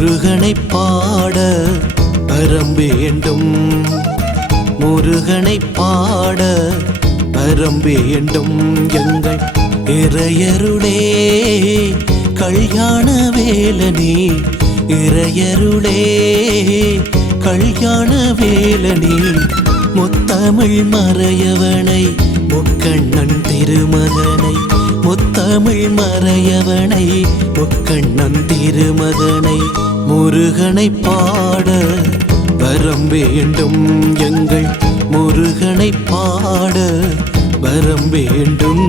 முருகனை பாட வரம் வேண்டும். முருகனை பாட வரம் வேண்டும். எங்கள் இறையருளே கல்யாண வேலனே இறையருளே கல்யாண வேலனே முத்தமிழ் மறையவனை முக்கண்ணன் திருமண முத்தமிழ் மறையவனை முக்கண்ணன் திருமகனை முருகனை பாட வரம் வேண்டும் எங்கள் முருகனை பாட வரம் வேண்டும்.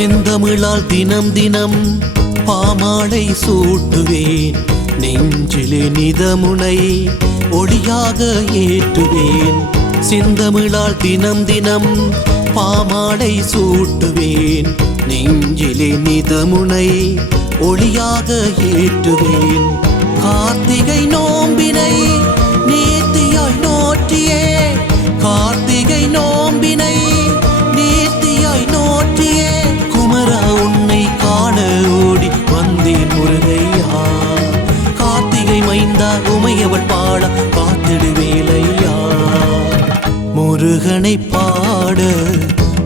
செந்தமிழால் தினம் தினம் பாமாலை சூட்டுவேன். நெஞ்சிலே நிதமுனை ஒளியாக ஏற்றுவேன். செந்தமிழால் தினம் தினம் பாமாலை சூட்டுவேன். நெஞ்சிலே நிதமுனை ஒளியாக ஏற்றுவேன். உமையவள் பாட காத்திடுவேலையா? முருகனை பாட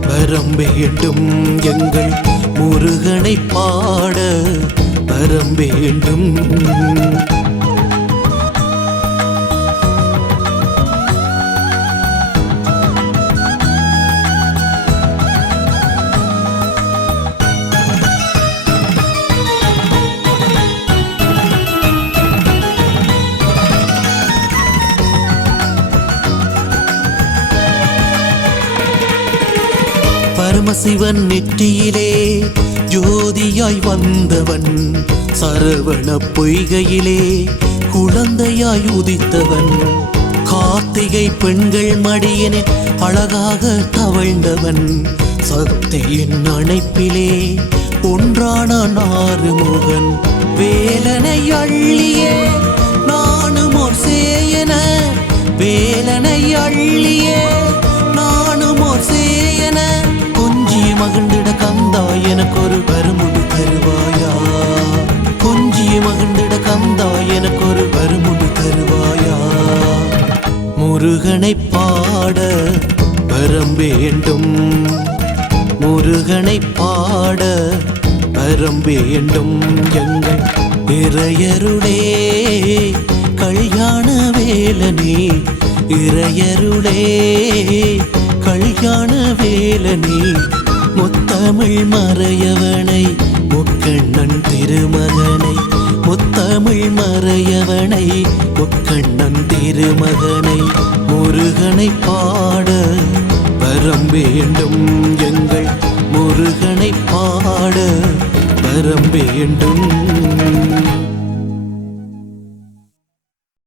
வரம் வேண்டும் எங்கள் முருகனை பாட வரம் வேண்டும் பரமசிவன் நெற்றியிலே ஜோதியாய் வந்தவன் சரவண பொய்கையிலே குழந்தையாய் உதித்தவன். கார்த்திகை பெண்கள் மடியனில் அழகாக தவழ்ந்தவன். சக்தியின் அணைப்பிலே ஒன்றான நாறுமுகன். வேலனை அள்ளியே நானும் ஒரு சேயன. வேலனை அள்ளியே மகிழ்ந்திட கந்தா எனக்கு ஒரு வருமுடி தருவாயா? கொஞ்சிய மகிழ்ந்திட கந்தா எனக்கு ஒரு வருமுடி தருவாயா? முருகனை பாட வரம் வேண்டும். முருகனை பாட வரம் வேண்டும். எங்கள் இறையருளே கல்யாண வேலனே இறையருளே கல்யாண வேலனே. முத்தமிழ் மறையவனை முக்கண்ணன் திருமகனை. முத்தமிழ் மறையவனை முக்கண்ணன் திருமகனை. முருகனை பாட வரம் வேண்டும் எங்கள் முருகனை பாட வரம் வேண்டும்.